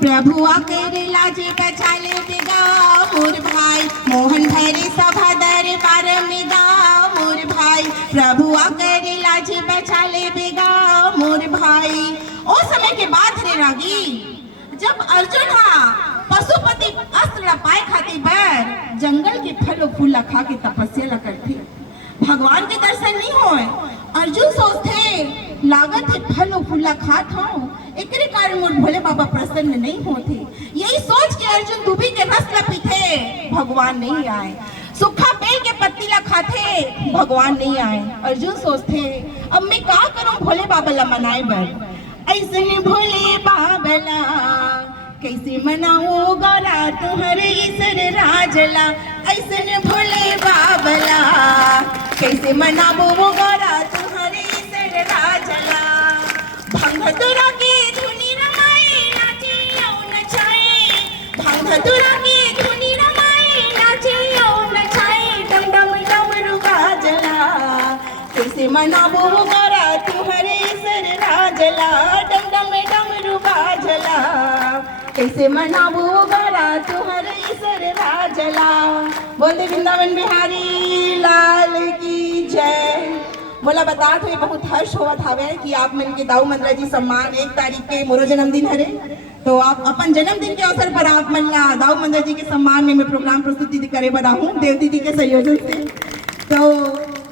प्रभु आकर लाज बचा ले बेगा मोर भाई, मोहन भैरे सभा दरबार में गा मोर भाई, प्रभु आकर लाज बचा ले बेगा मोर भाई। ओ समय के बाद रे रागी, जब अर्जुन पशुपति अस्त्र पाए खातिर बर जंगल के फल फूल खा के तपस्या ला करथे, भगवान के दर्शन नहीं होए। अर्जुन सोचते लागत है फल फूल खात हूँ, एकरे कारण मोर भोले बाबा प्रसन्न नहीं होते। यही सोच के अर्जुन दूबी के रस ला पीते, भगवान नहीं आए। सूखा बेल के पत्ती ला खाते, भगवान नहीं आए। अर्जुन सोचते अब मैं क्या करूं भोले बाबा ला मनाए बर। ऐसे भोले बाबा ला कैसे मनाओ गौरा तुम्हारे ईश्वर राजला, ऐसे भोले बाबा ला कैसे मनाओ गौरा तुम्हारे ईश्वर राजला। भंग धतूरा की धुनी रमाए नाचे औ नचाए, भंग धतूरा की धुनी रमाए नाचे औ नचाए, डम डम डमरू बाजला कैसे मनाओ गौरा तुम्हारे ईश्वर राजला, डम डम डमरू बाजला कैसे मनाओ गौरा तुम्हारे ईश्वर राजला। बोले वृंदावन बिहारी लाल की जय। बोला बतात हुए बहुत हर्ष होवत हवे कि आप मन के दाऊ मंदरा जी सम्मान 1 तारीख के मोरो जन्मदिन हरे, तो आप अपन जन्मदिन के अवसर पर आप मन ला दाऊ मंदरा जी के सम्मान में मैं प्रोग्राम प्रस्तुति करे बना हूँ देव दीदी के संयोजन से। तो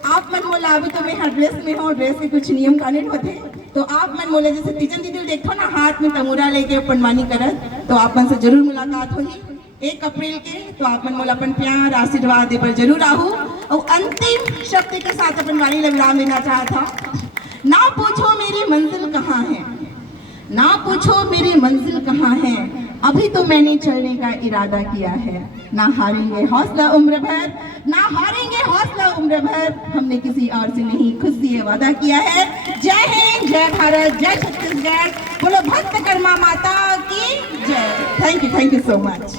आप मन मोला अभी तो मैं हर ड्रेस में हूँ, ड्रेस के कुछ नियम कानून होते, तो आप मन मोले जैसे तीजन दीदी देखो ना हाथ में तमुरा लेके पनवानी करत, तो आप मन से जरूर मुलाकात होगी 1 अप्रैल के। तो आप मन मोला अपन प्यार आशीर्वाद दे पर जरूर आहू। और अंतिम शब्द के साथ अपन वाणी ला विराम देना चाहता। ना पूछो मेरी मंजिल कहाँ है, ना पूछो मेरी मंजिल कहाँ है, अभी तो मैंने चलने का इरादा किया है। ना हारेंगे हौसला उम्र भर, ना हारेंगे हौसला उम्र भर, हमने किसी और से नहीं खुद से ये वादा किया है। जय हिंद, जय भारत, जय छत्तीसगढ़, बोलो भक्त कर्मा माता की जय। Thank you so much.